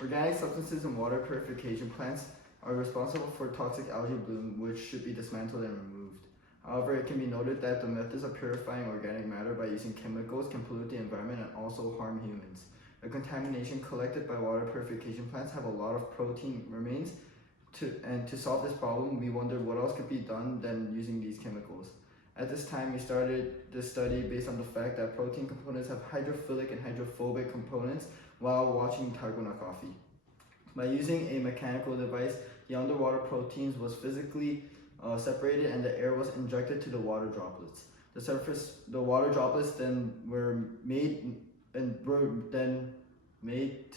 Organic substances in water purification plants are responsible for toxic algae bloom, which should be dismantled and removed. However, it can be noted that the methods of purifying organic matter by using chemicals can pollute the environment and also harm humans. The contamination collected by water purification plants have a lot of protein remains, and to solve this problem, we wondered what else could be done than using these chemicals. At this time, we started this study based on the fact that protein components have hydrophilic and hydrophobic components while watching Targona coffee. By using a mechanical device, the underwater proteins was physically separated and the air was injected to the water droplets. The water droplets then were made to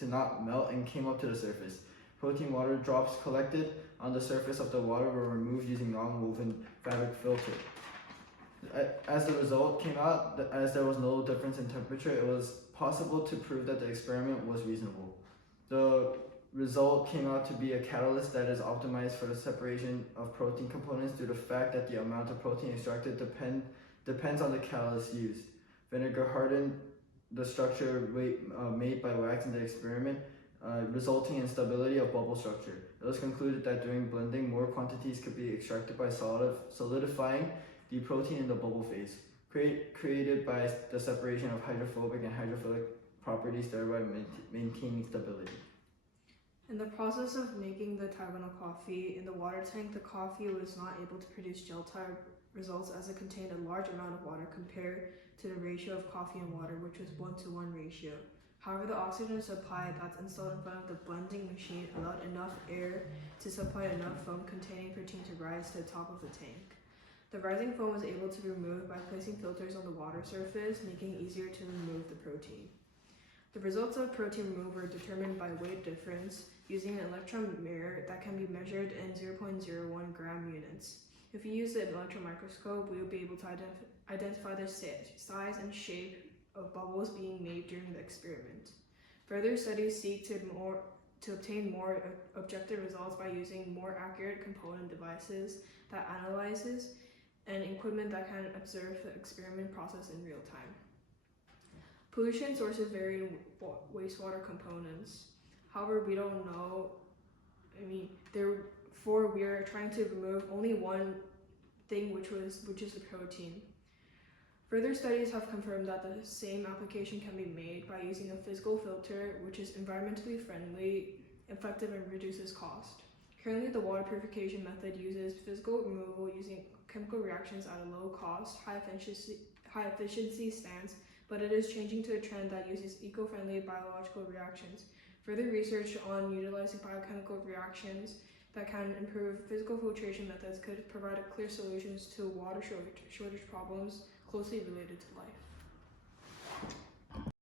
not melt and came up to the surface. Protein water drops collected on the surface of the water were removed using non-woven fabric filter. As the result came out, as there was no difference in temperature, it was possible to prove that the experiment was reasonable. The result came out to be a catalyst that is optimized for the separation of protein components due to the fact that the amount of protein extracted depends on the catalyst used. Vinegar hardened the structure made by wax in the experiment, resulting in stability of bubble structure. It was concluded that during blending, more quantities could be extracted by solidifying the protein in the bubble phase, created by the separation of hydrophobic and hydrophilic properties, thereby maintaining stability. In the process of making the Targona coffee, in the water tank, the coffee was not able to produce gel-type results as it contained a large amount of water compared to the ratio of coffee and water, which was 1:1 ratio. However, the oxygen supply that's installed in front of the blending machine allowed enough air to supply enough foam containing protein to rise to the top of the tank. The rising foam was able to be removed by placing filters on the water surface, making it easier to remove the protein. The results of protein removal were determined by weight difference using an electron mirror that can be measured in 0.01 gram units. If you use the electron microscope, we will be able to identify the size and shape of bubbles being made during the experiment. Further studies seek to obtain more objective results by using more accurate component devices that analyzes and equipment that can observe the experiment process in real time. Pollution sources vary in wastewater components. However, we don't know, therefore we are trying to remove only one thing, which is the protein. Further studies have confirmed that the same application can be made by using a physical filter, which is environmentally friendly, effective, and reduces cost. Currently, the water purification method uses physical removal using chemical reactions at a low cost, high efficiency stance, but it is changing to a trend that uses eco-friendly biological reactions. Further research on utilizing biochemical reactions that can improve physical filtration methods could provide clear solutions to water shortage problems closely related to life.